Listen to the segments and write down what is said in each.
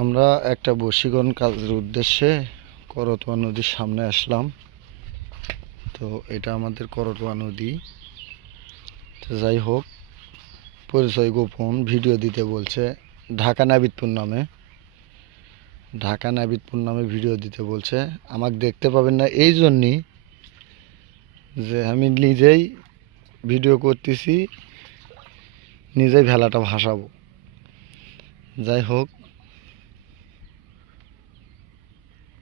আমরা একটা বশীকরণ কাজের উদ্দেশ্যে করতোয়া নদীর সামনে আসলাম। তো এটা আমাদের করতোয়া নদী। তো যাই হোক, পরিচয় গোপন, ভিডিও দিতে বলছে। ঢাকা নাবিদপুর নামে ভিডিও দিতে বলছে। আমাকে দেখতে পাবেন না এই জন্যই যে আমি নিজেই ভিডিও করতেছি, নিজেই ভেলাটা ভাসাবো। যাই হোক,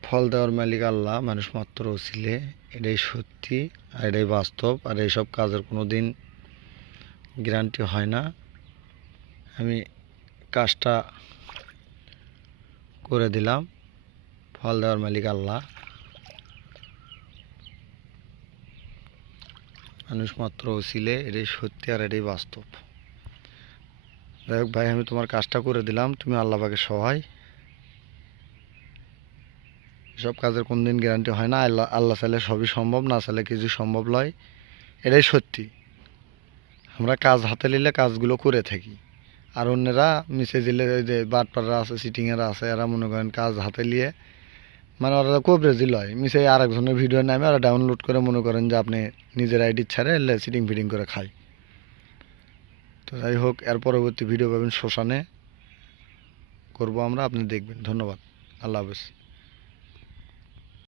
ফল দেওয়ার মালিক আল্লাহ, মানুষ মাত্র ওসিলে। এটাই সত্যি আর এটাই বাস্তব। আর এইসব কাজের কোনো দিন গ্যারান্টি হয় না। আমি কাজটা করে দিলাম, ফল দেওয়ার মালিক আল্লাহ, মানুষ মাত্র ওসিলে। এটাই সত্যি আর এটাই বাস্তব। যাই হোক ভাই, আমি তোমার কাজটা করে দিলাম, তুমি আল্লাহ পাকের সহায়। এসব কাজের কোন দিন গ্যারান্টি হয় না। আল্লাহ চাইলে সবই সম্ভব, না চাইলে কিছু সম্ভব নয়। এটাই সত্যি। আমরা কাজ হাতে নিলে কাজগুলো করে থাকি। আর অন্যরা মিশে দিলে, ওই যে বাটপাররা আছে, সিটিংয়েরা আছে, এরা মনে করেন কাজ হাতে নিয়ে, মানে ওরা কোবরেজি লয়, মিশে আরেকজনের ভিডিও নামে ওরা ডাউনলোড করে মনে করেন যে আপনি নিজের আইডি ছাড়ে এলে সিটিং ফিটিং করে খায়। তো যাই হোক, এর পরবর্তী ভিডিও পাবেন শ্মশানে করবো আমরা, আপনি দেখবেন। ধন্যবাদ। আল্লাহ হাফেজ।